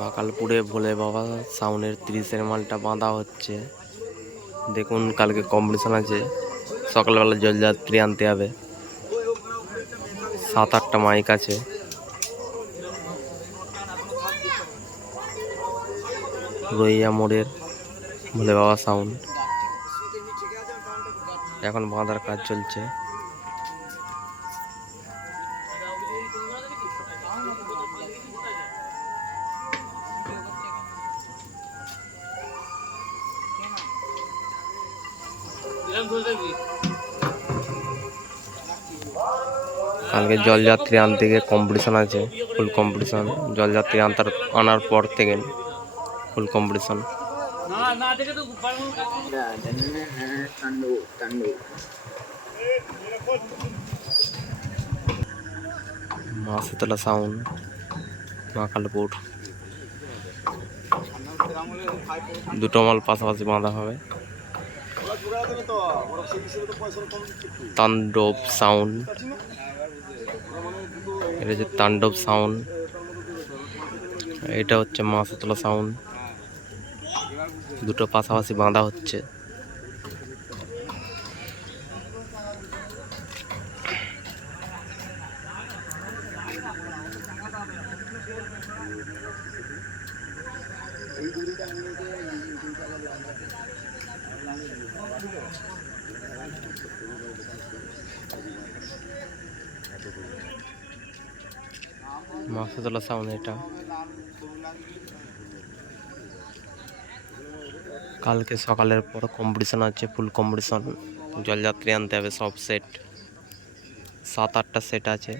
মাকালপুরে ভোলে বাবা সাউনের 30-এর মালটা বাঁধা হচ্ছে। দেখুন কালকে কম্পিটিশন আছে, সকালবেলা জলযাত্রী আনতে হবে। 7-8টা মাইক আছে। রইয়া মোড়ের ভোলে বাবা সাউন্ড এখন বাঁধার কাজ চলছে। কালকে জলযাত্রী আনতে গিয়ে কম্পিটিশন আছে, ফুল কম্পিটিশন। জলযাত্রী আনার পর থেকে ফুল কম্পিটিশন। মা শীতলা সাউন্ড, মাকালপুর। দুটো মাল পাশাপাশি বাঁধা হবে। তাণ্ডব সাউন্ড, এটা হচ্ছে তাণ্ডব সাউন্ড, এটা হচ্ছে মা শীতলা সাউন্ড। দুটো পাশাপাশি বাঁধা হচ্ছে। মা শীতলা সাউন্ড এটা। কালকে সকালের পর কম্পিটিশন আছে, ফুল কম্পিটিশন। জলযাত্রী আনতে হবে সব সেট, 7-8টা সেট আছে।